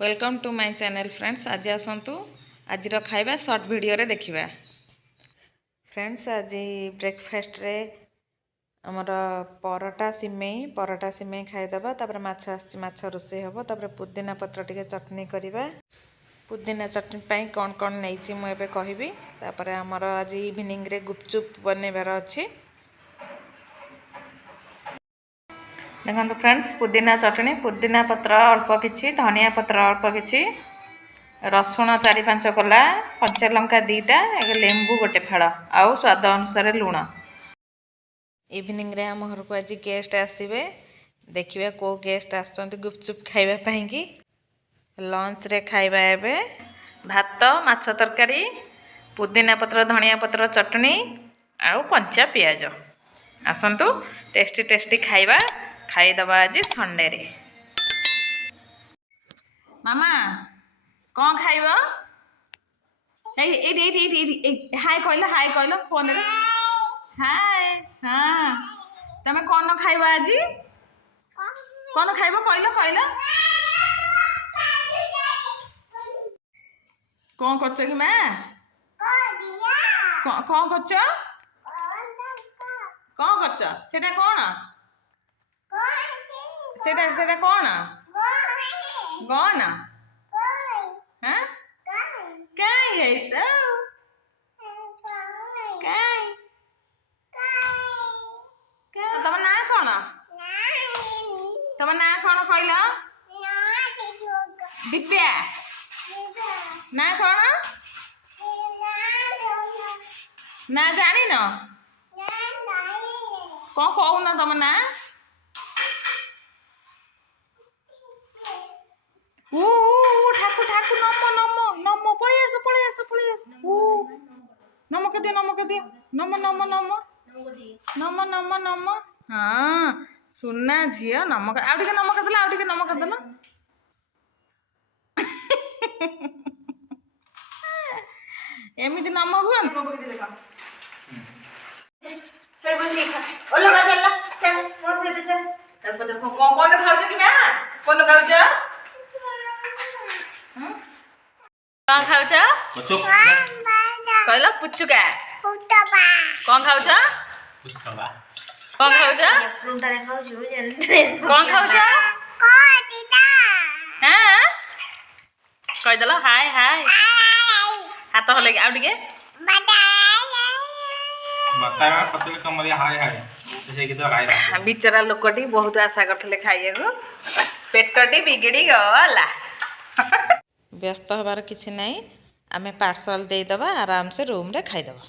Welcome to my channel friends. आज आसतु आज खाइबा शॉर्ट वीडियो रे देखिबा। फ्रेंड्स आज ब्रेकफास्ट रे हमर परोटा सिमेई खाइदबा। तापर माछ आछि, माछ रोसे हबो। तापर पुदीना पत्र टिके चटनी करिबा। पुदीना चटनी पई कोन कोन नैछि मु एबे कहिबी। तापर हमर आज इवनिंग रे गुपचुप बनेबार अछि। देखो फ्रेंड्स, पुदीना चटनी, पुदीना पत्र अल्प किछि, धनिया पत्र अल्प किछि, रसुण 4-5 कला, कच्चा लंका 2टा, लेंबू गोटे फाड़, आउ स्वाद अनुसार लुण। इवनिंग रे हम घर को आज गेस्ट आसीबे। देखिबा को गेस्ट आछंती गुपचुप खाइबा पई कि। लंच रे खाइबा एबे भात, माछ तरकारी, पुदीना पत्र, धनिया पत्र चटनी, आउ कंचा पियाज। आसंतु टेस्टी टेस्टी खाइबा खाइदबा आज संडे रे। मामा कौन खाइब? हाय कहल फोन रे। हाय। हाँ तमे कौन खाइब आज? कौन खाइब कहल? कौन करछ कि मां? कौन करछ? कौन करछ? सेटा कौन? सेटा कौन? गन? हाँ काई है तो? काई तम ना कौन? तम ना कौन कहल? विद्या ना कौन? ना जानी न कौन कहून तम ना? ठाकु नम पळी आस नम के दियो नम। हाँ सुना झियो नम आउ टिके नम करदेला एमिति नम हुआ कौन खाऊ कि मैं कौन खाऊ? कौन खाऊ? कहल पुचुका। कौन खाऊ? कौन खाऊ? कौन खाऊ? हाँ कहदेल हाय हाय हाथ हल आउ टिके बिचरा लोकटी बहुत आशा करते खाइए पेटटी बिगड़ी गला। व्यस्त हबार किसी नहीं, आमे पार्सल देदबा आराम से रूम रे खाइदबा।